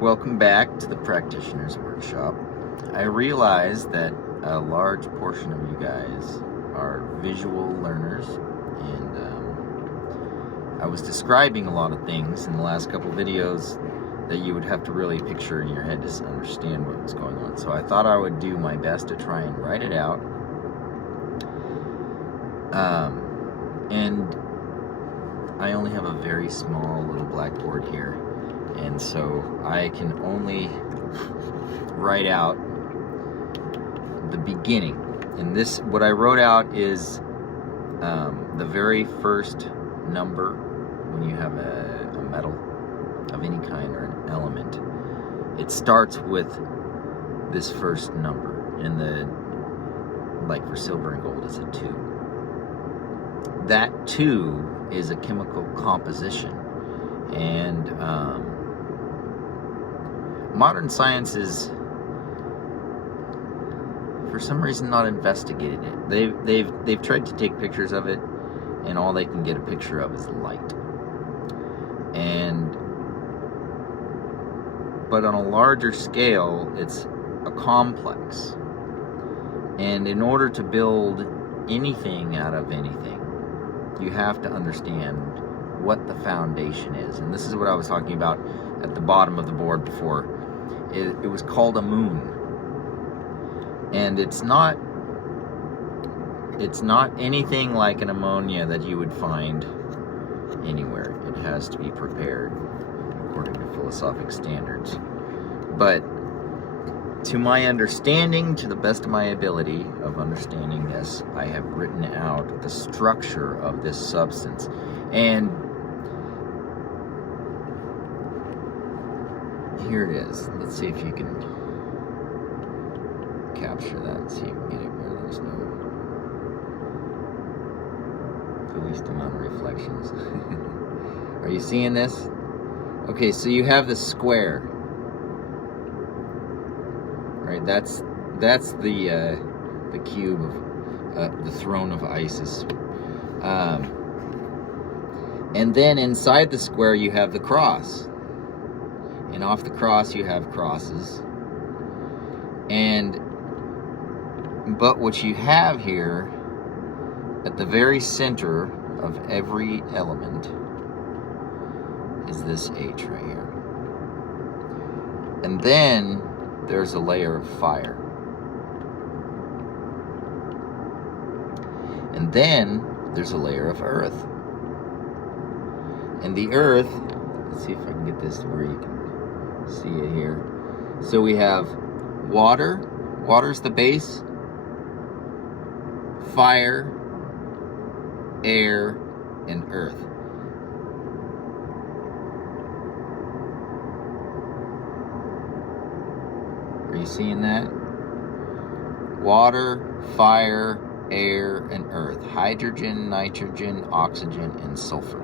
Welcome back to the Practitioner's Workshop. I realize that a large portion of you guys are visual learners, and I was describing a lot of things in the last couple videos that you would have to really picture in your head to understand what was going on. So I thought I would do my best to try and write it out. And I only have a very small little blackboard here, and so I can only write out the beginning. And this, what I wrote out is the very first number when you have a metal of any kind or an element. It starts with this first number, and like for silver and gold, is a 2. That 2 is a chemical composition, and modern science is, for some reason, not investigated it. They've tried to take pictures of it, and all they can get a picture of is light. But on a larger scale, it's a complex. And in order to build anything out of anything, you have to understand what the foundation is. And this is what I was talking about at the bottom of the board before. It was called Amun. And it's not anything like an ammonia that you would find anywhere. It has to be prepared according to philosophic standards. But to my understanding, to the best of my ability of understanding this, I have written out the structure of this substance. And here it is. Let's see if you can capture that. See if you can get it where there's the least amount of reflections. Are you seeing this? Okay, so you have the square. Right, that's the cube of the throne of Isis, and then inside the square you have the cross, and off the cross you have crosses. But what you have here at the very center of every element is this H right here, and then there's a layer of fire. And then there's a layer of earth. And the earth, let's see if I can get this where you can see it here. So we have water, water's the base, fire, air, and earth. Are you seeing that? Water, fire, air, and earth. Hydrogen, nitrogen, oxygen, and sulfur.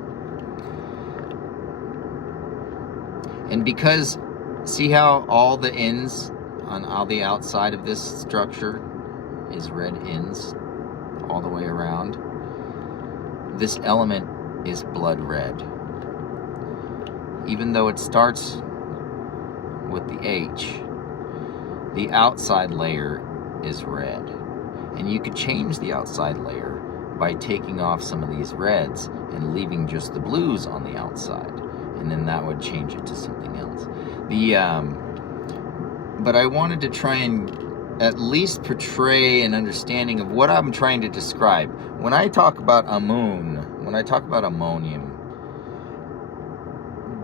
And because, see how all the ends on all the outside of this structure is red ends all the way around? This element is blood red. Even though it starts with the H, the outside layer is red. And you could change the outside layer by taking off some of these reds and leaving just the blues on the outside. And then that would change it to something else. But I wanted to try and at least portray an understanding of what I'm trying to describe. When I talk about Amun, when I talk about ammonium,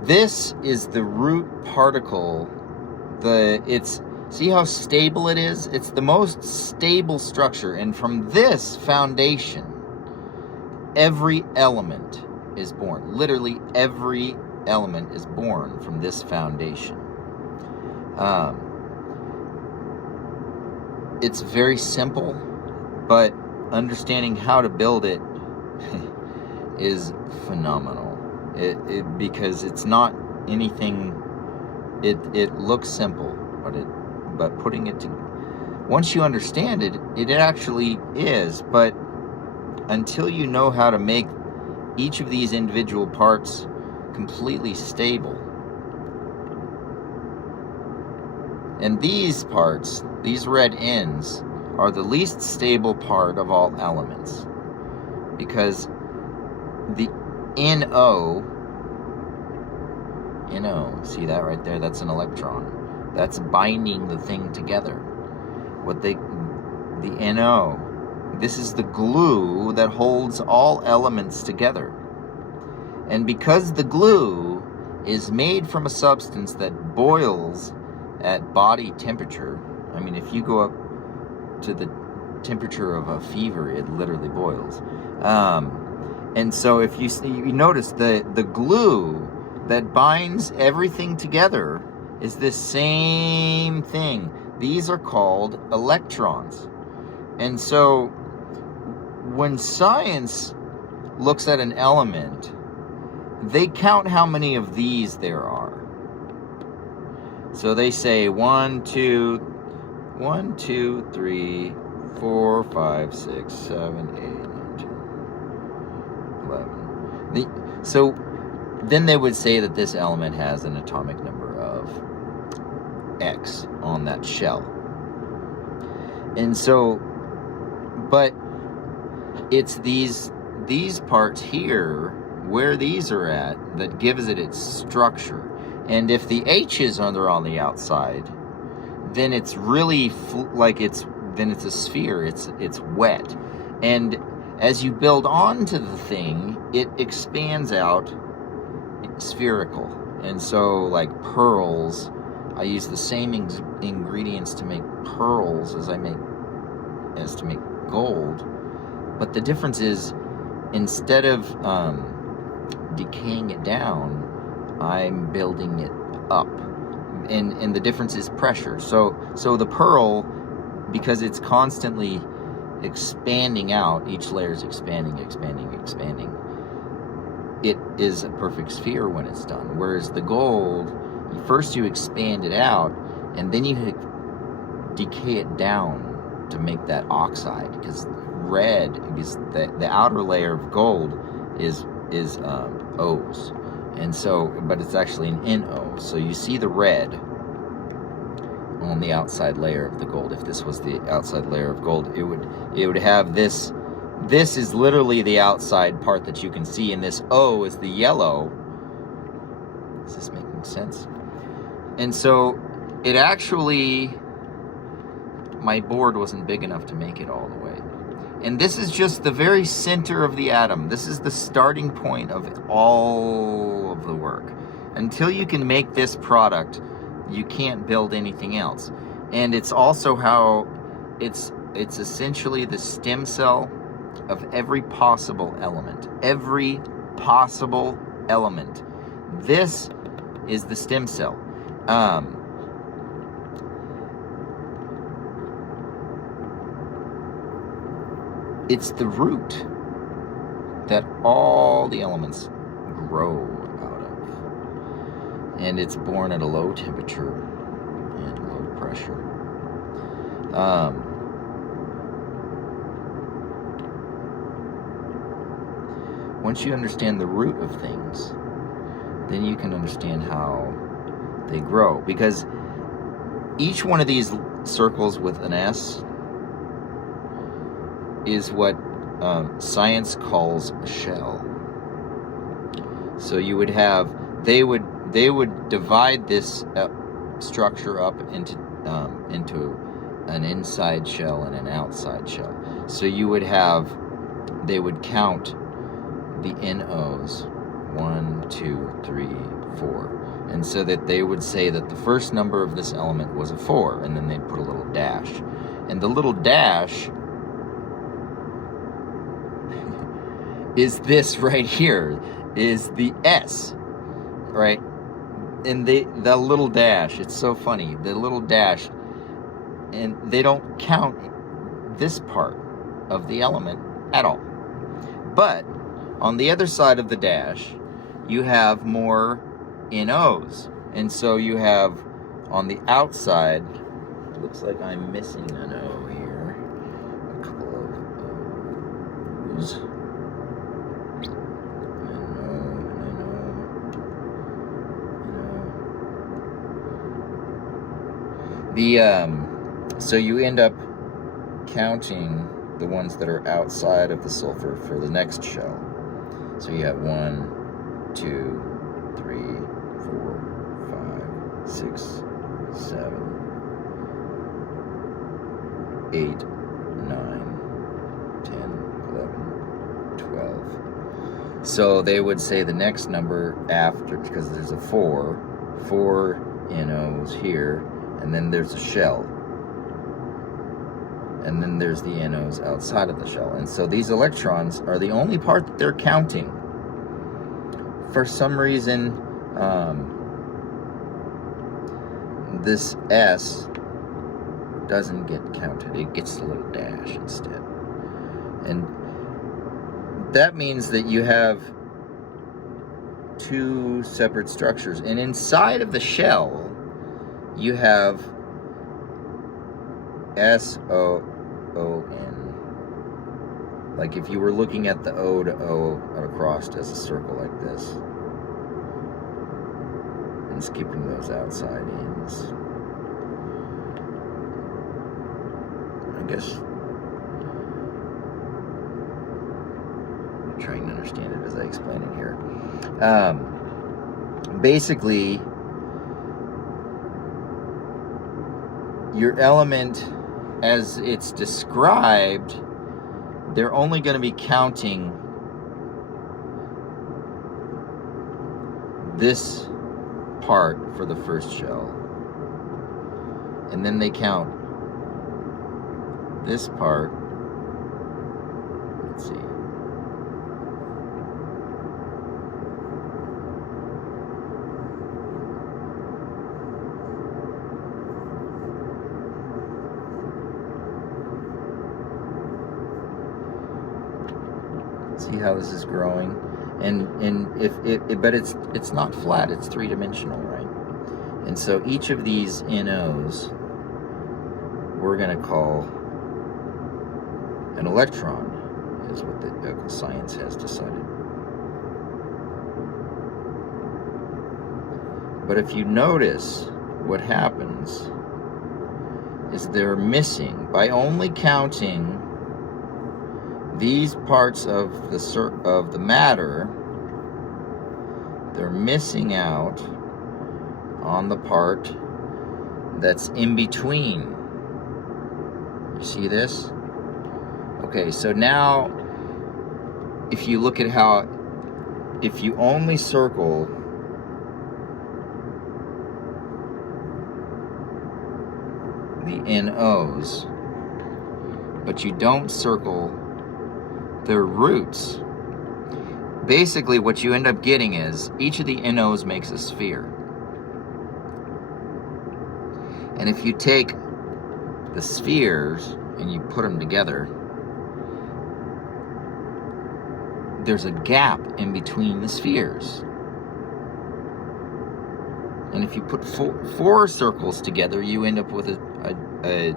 this is the root particle. See how stable it is? It's the most stable structure. And from this foundation, every element is born. Literally every element is born from this foundation. It's very simple, but understanding how to build it is phenomenal. Because it's not anything, it looks simple, but putting it to, once you understand it, it actually is. But until you know how to make each of these individual parts completely stable, And these parts, these red ends, are the least stable part of all elements. Because the NO, see that right there? That's an electron. That's binding the thing together. The NO, this is the glue that holds all elements together. And because the glue is made from a substance that boils at body temperature, I mean, if you go up to the temperature of a fever, it literally boils. And so if you notice the glue that binds everything together is this same thing. These are called electrons. And so when science looks at an element, they count how many of these there are. So they say 1, 2, 3, 4, 5, 6, 7, 8, 9, 10, 11. So then they would say that this element has an atomic number of X on that shell. And so, but it's these parts here, where these are at, that gives it its structure. And if the H's are on the outside, then it's really then it's a sphere. It's wet. And as you build onto the thing, it expands out spherical. And so, like pearls, I use the same ingredients to make pearls as to make gold. But the difference is, instead of decaying it down, I'm building it up. And the difference is pressure. So the pearl, because it's constantly expanding out, each layer is expanding, it is a perfect sphere when it's done. Whereas the gold, first you expand it out, and then you decay it down to make that oxide. Because the outer layer of gold is O's. And so, but it's actually an NO. So you see the red on the outside layer of the gold. If this was the outside layer of gold, it would have this. This is literally the outside part that you can see, and this O is the yellow. Is this making sense? And so it actually, my board wasn't big enough to make it all the way. And this is just the very center of the atom. This is the starting point of all of the work. Until you can make this product, you can't build anything else. And it's also how it's essentially the stem cell of every possible element. Every possible element. This is the stem cell. It's the root that all the elements grow out of. And it's born at a low temperature and low pressure. Once you understand the root of things, then you can understand how they grow. Because each one of these circles with an S is what science calls a shell. So you would have, they would divide this structure up into an inside shell and an outside shell. So you would have, they would count the NOs, 1, 2, 3, 4. And so that they would say that the first number of this element was a 4, and then they'd put a little dash. And the little dash is this right here, is the S, right? And the little dash, it's so funny, the little dash, and they don't count this part of the element at all. But on the other side of the dash, you have more NOs. And so you have on the outside, it looks like I'm missing an O here, a couple of O's. So you end up counting the ones that are outside of the sulfur for the next shell. So you have 1, 2, 3, 4, 5, 6, 7, 8, 9, 10, 11, 12. So they would say the next number after, because there's a 4 NOs here, and then there's a shell. And then there's the NOs outside of the shell. And so these electrons are the only part that they're counting. For some reason, this S doesn't get counted. It gets a little dash instead. And that means that you have two separate structures. And inside of the shell, you have SOON. Like if you were looking at the O to O across as a circle like this, and skipping those outside ends. I guess I'm trying to understand it as I explain it here. Basically, your element, as it's described, they're only going to be counting this part for the first shell. And then they count this part. Let's see. See how this is growing, and if it, but it's not flat. It's three-dimensional, right? And so each of these NOs we're going to call an electron, is what the science has decided. But if you notice, what happens is they're missing by only counting these parts of the matter. They're missing out on the part that's in between. You see this? Okay, so now if you look at how, if you only circle the NOs, but you don't circle their roots, basically what you end up getting is each of the NOs makes a sphere. And if you take the spheres and you put them together, there's a gap in between the spheres. And if you put four circles together, you end up with a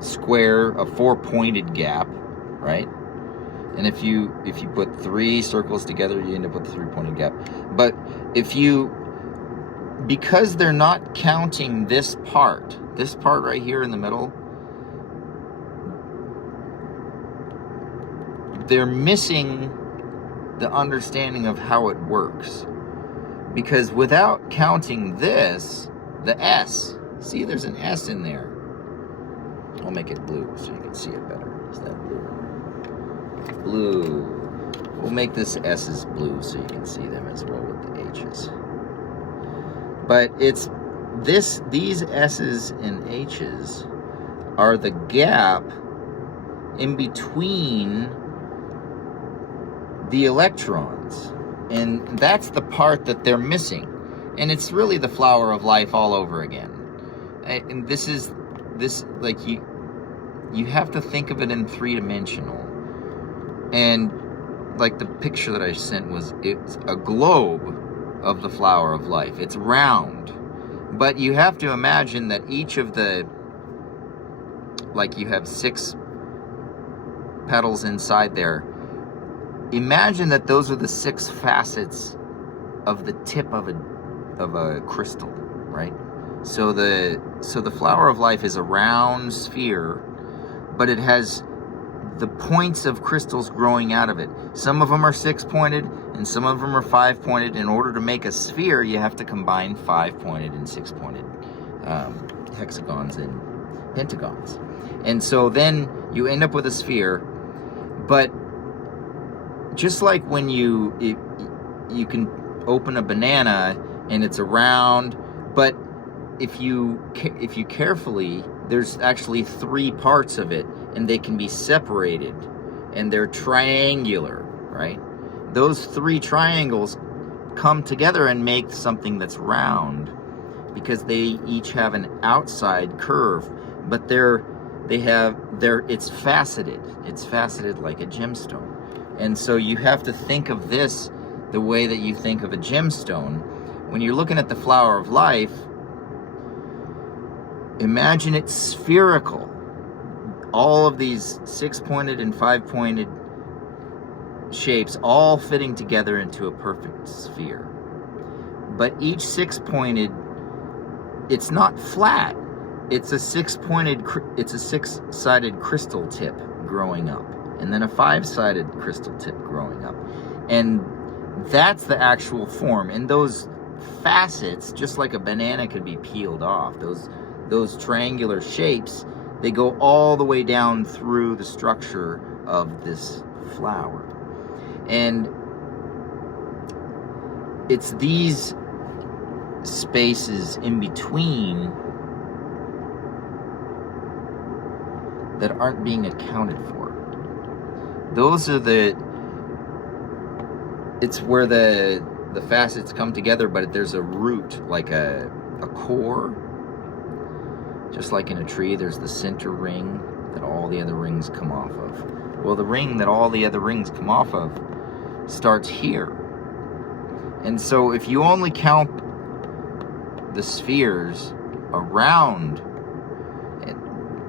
square, a four-pointed gap, right? And if you put three circles together, you end up with a three-pointed gap. But because they're not counting this part right here in the middle, they're missing the understanding of how it works. Because without counting this, the S, see there's an S in there. I'll make it blue so you can see it better. Is that blue? Blue. We'll make this S's blue so you can see them as well with the H's. But it's these S's and H's are the gap in between the electrons. And that's the part that they're missing. And it's really the flower of life all over again. And this like you have to think of it in three-dimensional. And like the picture that I sent it's a globe of the flower of life. It's round. But you have to imagine that each of like you have 6 petals inside there. Imagine that those are the 6 facets of the tip of a crystal, right? So the flower of life is a round sphere, but it has the points of crystals growing out of it. Some of them are 6-pointed and some of them are 5-pointed. In order to make a sphere, you have to combine 5-pointed and 6-pointed hexagons and pentagons. And so then you end up with a sphere. But just like when you can open a banana and it's a round, but if you carefully, there's actually 3 parts of it, and they can be separated, and they're triangular, right? Those 3 triangles come together and make something that's round, because they each have an outside curve, but it's faceted. It's faceted like a gemstone. And so you have to think of this the way that you think of a gemstone. When you're looking at the flower of life, imagine it spherical. All of these 6-pointed and 5-pointed shapes all fitting together into a perfect sphere. But each 6-pointed, it's not flat. It's a 6-sided crystal tip growing up, and then a 5-sided crystal tip growing up. And that's the actual form. And those facets, just like a banana could be peeled off, those triangular shapes, they go all the way down through the structure of this flower. And it's these spaces in between that aren't being accounted for. Those are it's where the facets come together, but there's a root, like a core. Just like in a tree, there's the center ring that all the other rings come off of. Well, the ring that all the other rings come off of starts here. And so if you only count the spheres around,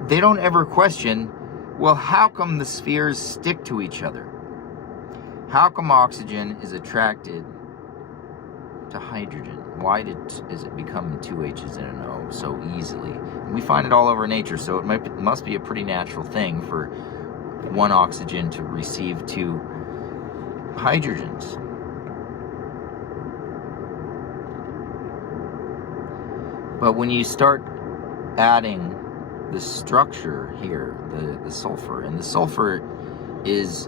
they don't ever question, well, how come the spheres stick to each other? How come oxygen is attracted to hydrogen? Why is it become 2 H's and an O so easily? And we find it all over nature, so it must be a pretty natural thing for one oxygen to receive 2 hydrogens. But when you start adding the structure here, the sulfur, and the sulfur it's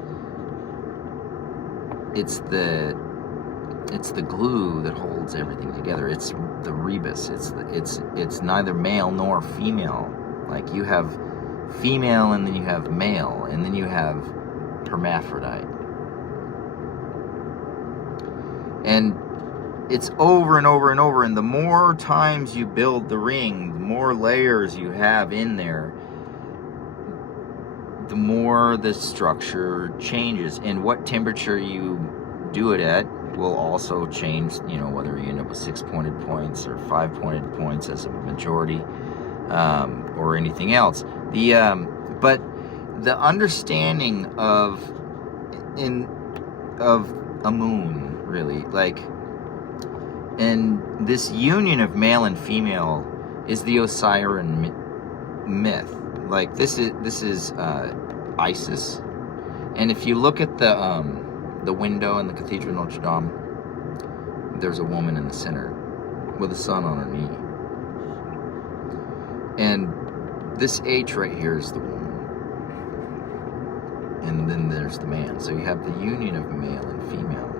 the glue that holds everything together. It's the rebus. It's neither male nor female. Like, you have female and then you have male and then you have hermaphrodite. And it's over and over and over, and the more times you build the ring, the more layers you have in there, the more the structure changes. And what temperature you do it at will also change, whether you end up with 6-pointed points or 5-pointed points as a majority, or anything else. But the understanding of Amun, really, and this union of male and female is the Osirian myth. Like, this is Isis, and if you look at the window in the Cathedral Notre Dame, there's a woman in the center with a sun on her knee, and this H right here is the woman, and then there's the man. So you have the union of male and female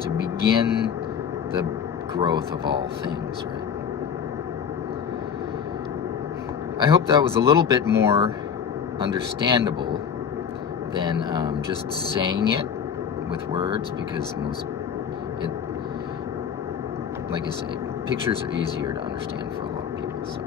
to begin the growth of all things, right? I hope that was a little bit more understandable than just saying it with words, because like I say, pictures are easier to understand for a lot of people. So